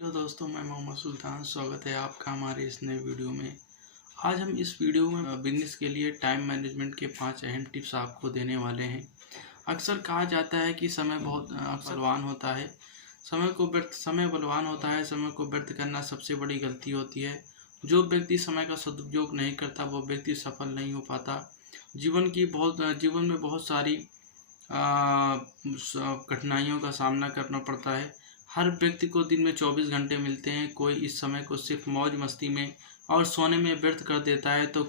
Hello दोस्तों, मैं मोहम्मद सुल्तान। स्वागत है आपका हमारे इस नए वीडियो में। आज हम इस वीडियो में बिजनेस के लिए टाइम मैनेजमेंट के 5 अहम टिप्स आपको देने वाले हैं। अक्सर कहा जाता है कि समय बहुत बलवान होता है। समय बलवान होता है। समय को व्यर्थ करना सबसे बड़ी गलती होती है। जो व्यक्ति समय का सदुपयोग नहीं करता वो व्यक्ति सफल नहीं हो पाता। जीवन में बहुत सारी कठिनाइयों का सामना करना पड़ता है। हर व्यक्ति को दिन में 24 घंटे मिलते हैं। कोई इस समय को सिर्फ मौज मस्ती में और सोने में व्यर्थ कर देता है, तो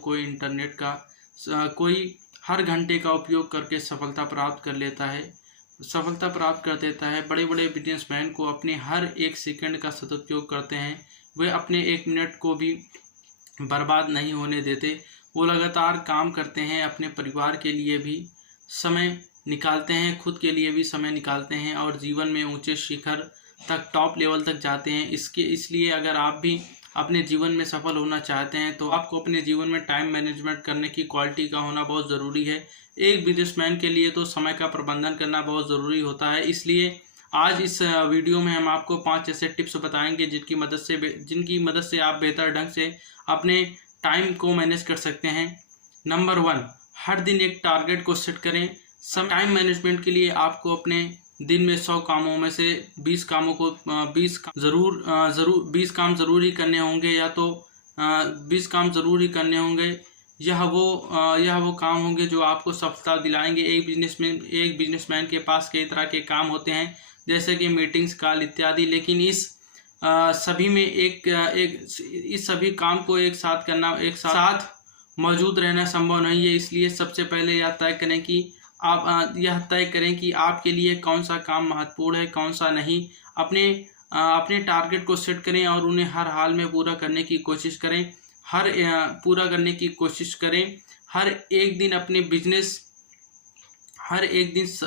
कोई हर घंटे का उपयोग करके सफलता प्राप्त कर देता है। बड़े बड़े बिजनेसमैन को अपने हर एक सेकंड का सदुपयोग करते हैं। वे अपने एक मिनट को भी बर्बाद नहीं होने देते। वो लगातार काम करते हैं, अपने परिवार के लिए भी समय निकालते हैं, खुद के लिए भी समय निकालते हैं और जीवन में ऊंचे शिखर तक, टॉप लेवल तक जाते हैं। इसलिए अगर आप भी अपने जीवन में सफल होना चाहते हैं तो आपको अपने जीवन में टाइम मैनेजमेंट करने की क्वालिटी का होना बहुत ज़रूरी है। एक बिजनेसमैन के लिए तो समय का प्रबंधन करना बहुत ज़रूरी होता है। इसलिए आज इस वीडियो में हम आपको 5 ऐसे टिप्स बताएंगे जिनकी मदद से आप बेहतर ढंग से अपने टाइम को मैनेज कर सकते हैं। नंबर 1, हर दिन एक टारगेट को सेट करें। टाइम मैनेजमेंट के लिए आपको अपने दिन में 100 कामों में से 20 काम जरूर ही करने होंगे, या तो 20 काम जरूर ही करने होंगे। यह वो काम होंगे जो आपको सफलता दिलाएंगे। एक बिजनेसमैन के पास कई तरह के काम होते हैं, जैसे कि मीटिंग्स, कॉल इत्यादि, लेकिन इस सभी काम को एक साथ मौजूद रहना संभव नहीं है। इसलिए सबसे पहले यह तय करें कि आपके लिए कौन सा काम महत्वपूर्ण है, कौन सा नहीं। अपने टारगेट को सेट करें और उन्हें हर हाल में पूरा करने की कोशिश करें। हर एक दिन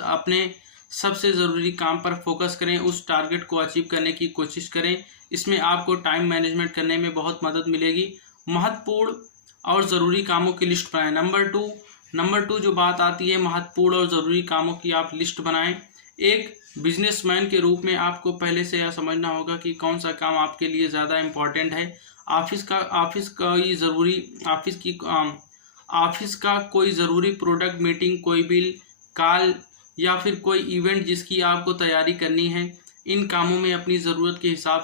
अपने सबसे ज़रूरी काम पर फोकस करें, उस टारगेट को अचीव करने की कोशिश करें। इसमें आपको टाइम मैनेजमेंट करने में बहुत मदद मिलेगी। महत्वपूर्ण और ज़रूरी कामों की लिस्ट बनाएं। नंबर टू जो बात आती है, महत्वपूर्ण और ज़रूरी कामों की आप लिस्ट बनाएं। एक बिजनेसमैन के रूप में आपको पहले से यह समझना होगा कि कौन सा काम आपके लिए ज़्यादा इम्पोर्टेंट है। ऑफिस का कोई ज़रूरी प्रोडक्ट, मीटिंग, कोई बिल, कॉल या फिर कोई इवेंट जिसकी आपको तैयारी करनी है। इन कामों में अपनी ज़रूरत के हिसाब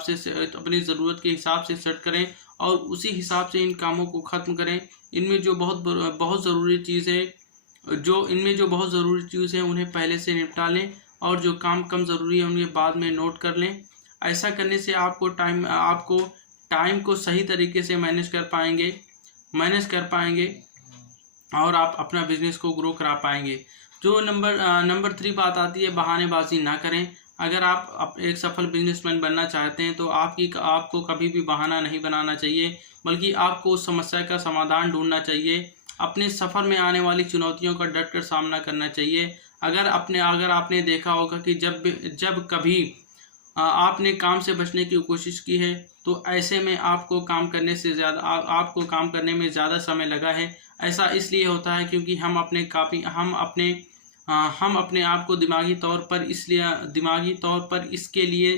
से सेट करें और उसी हिसाब से इन कामों को ख़त्म करें। इनमें जो बहुत ज़रूरी चीज़ है उन्हें पहले से निपटा लें और जो काम कम ज़रूरी है उन्हें बाद में नोट कर लें। ऐसा करने से आपको टाइम को सही तरीके से मैनेज कर पाएंगे और आप अपना बिजनेस को ग्रो करा पाएंगे। जो नंबर 3 बात आती है, बहानेबाजी ना करें। अगर आप एक सफल बिजनेसमैन बनना चाहते हैं तो आपको कभी भी बहाना नहीं बनाना चाहिए, बल्कि आपको उस समस्या का समाधान ढूंढना चाहिए। अपने सफ़र में आने वाली चुनौतियों का डटकर सामना करना चाहिए। अगर आपने देखा होगा कि जब कभी आपने काम से बचने की कोशिश की है तो ऐसे में आपको काम करने में ज़्यादा समय लगा है। ऐसा इसलिए होता है क्योंकि हम अपने आप को दिमागी तौर पर इसके लिए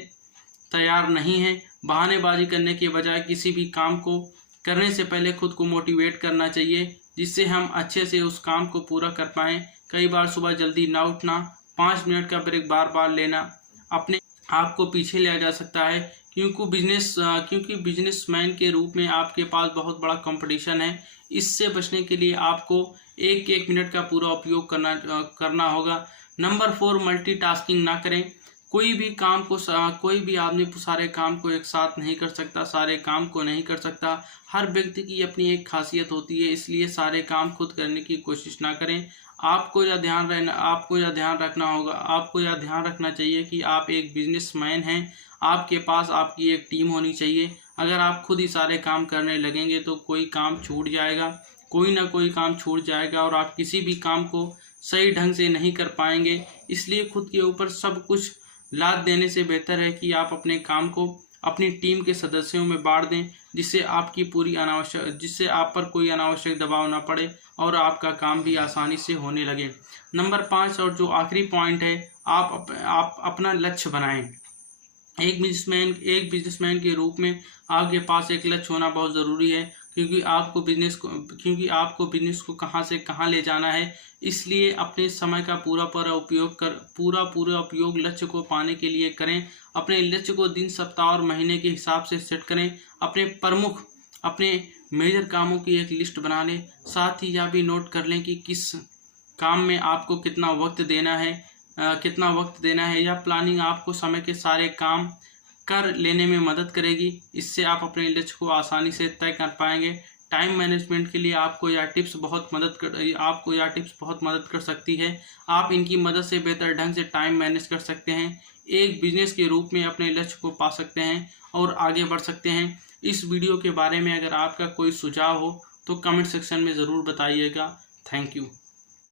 तैयार नहीं हैं। बहानेबाजी करने के बजाय किसी भी काम को करने से पहले खुद को मोटिवेट करना चाहिए, जिससे हम अच्छे से उस काम को पूरा कर पाएँ। कई बार सुबह जल्दी ना उठना, 5 मिनट का ब्रेक बार बार लेना अपने आप को पीछे ले जा सकता है, क्योंकि बिजनेसमैन के रूप में आपके पास बहुत बड़ा कंपटीशन है। इससे बचने के लिए आपको एक मिनट का पूरा उपयोग करना होगा। नंबर 4, मल्टीटास्किंग ना करें। कोई भी आदमी सारे काम को एक साथ नहीं कर सकता, सारे काम को नहीं कर सकता। हर व्यक्ति की अपनी एक खासियत होती है, इसलिए सारे काम खुद करने की कोशिश ना करें। आपको यह ध्यान रखना चाहिए कि आप एक बिजनेसमैन हैं। आपके पास आपकी एक टीम होनी चाहिए। अगर आप खुद ही सारे काम करने लगेंगे तो कोई ना कोई काम छूट जाएगा और आप किसी भी काम को सही ढंग से नहीं कर पाएंगे। इसलिए खुद के ऊपर सब कुछ लाद देने से बेहतर है कि आप अपने काम को अपनी टीम के सदस्यों में बांट दें, जिससे आप पर कोई अनावश्यक दबाव ना पड़े और आपका काम भी आसानी से होने लगे। नंबर 5 और जो आखिरी पॉइंट है, आप अपना लक्ष्य बनाएं। एक बिजनेसमैन के रूप में आपके पास एक लक्ष्य होना बहुत ज़रूरी है, क्योंकि आपको बिजनेस को कहाँ से कहाँ ले जाना है। इसलिए अपने समय का पूरा उपयोग लक्ष्य को पाने के लिए करें। अपने लक्ष्य को दिन, सप्ताह और महीने के हिसाब से सेट करें। अपने मेजर कामों की एक लिस्ट बना लें। साथ ही यह भी नोट कर लें कि किस काम में आपको कितना वक्त देना है। यह प्लानिंग आपको समय के सारे काम कर लेने में मदद करेगी। इससे आप अपने लक्ष्य को आसानी से तय कर पाएंगे। टाइम मैनेजमेंट के लिए आपको यह टिप्स बहुत मदद कर सकती है। आप इनकी मदद से बेहतर ढंग से टाइम मैनेज कर सकते हैं, एक बिजनेस के रूप में अपने लक्ष्य को पा सकते हैं और आगे बढ़ सकते हैं। इस वीडियो के बारे में अगर आपका कोई सुझाव हो तो कमेंट सेक्शन में ज़रूर बताइएगा। Thank you.